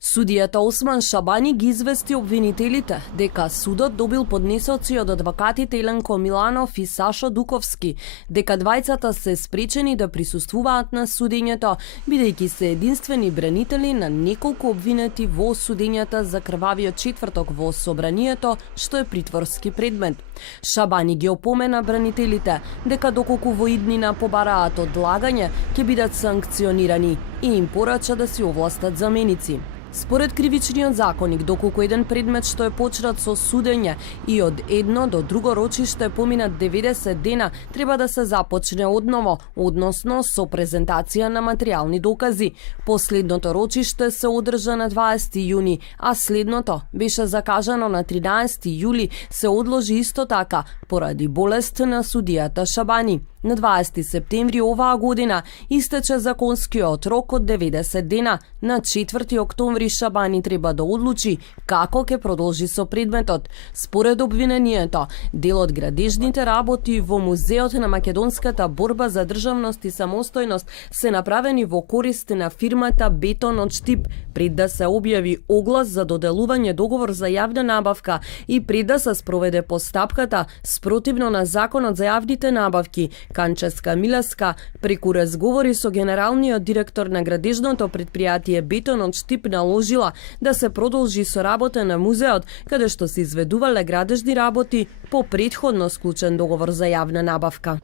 Судијата Осман Шабани ги извести обвинителите дека судот добил поднесоци од адвокатите Еленко Миланов и Сашо Дуковски, дека двајцата се спречени да присуствуваат на судењето, бидејќи се единствени бранители на неколку обвинети во судењата за крвавиот четврток во собранието, што е притворски предмет. Шабани ги опомена бранителите дека доколку во иднина побараат одлагање, ќе бидат санкционирани и им порача да си овластат заменици. Според кривичниот законник, доколку еден предмет што е почнат со судење и од едно до друго рочиште поминат 90 дена, треба да се започне одново, односно со презентација на материјални докази. Последното рочиште се одржа на 20 јуни, а следното беше закажано на 13 јули, се одложи исто така поради болест на судијата Шабани. На 20 септември оваа година истече законскиот рок од 90 дена. На 4 октомври Шабани треба да одлучи како ќе продолжи со предметот. Според обвинението, дел од градежните работи во Музеот на македонската борба за државност и самостојност се направени во корист на фирмата Бетон од Штип, пред да се објави оглас за доделување договор за јавна набавка и пред да се спроведе постапката спротивно на Законот за јавните набавки. Канческа Милеска преку разговори со генералниот директор на градежното предпријатие Бетон од Штип наложила да се продолжи со работа на музеот, каде што се изведувале градежни работи по претходно склучен договор за јавна набавка.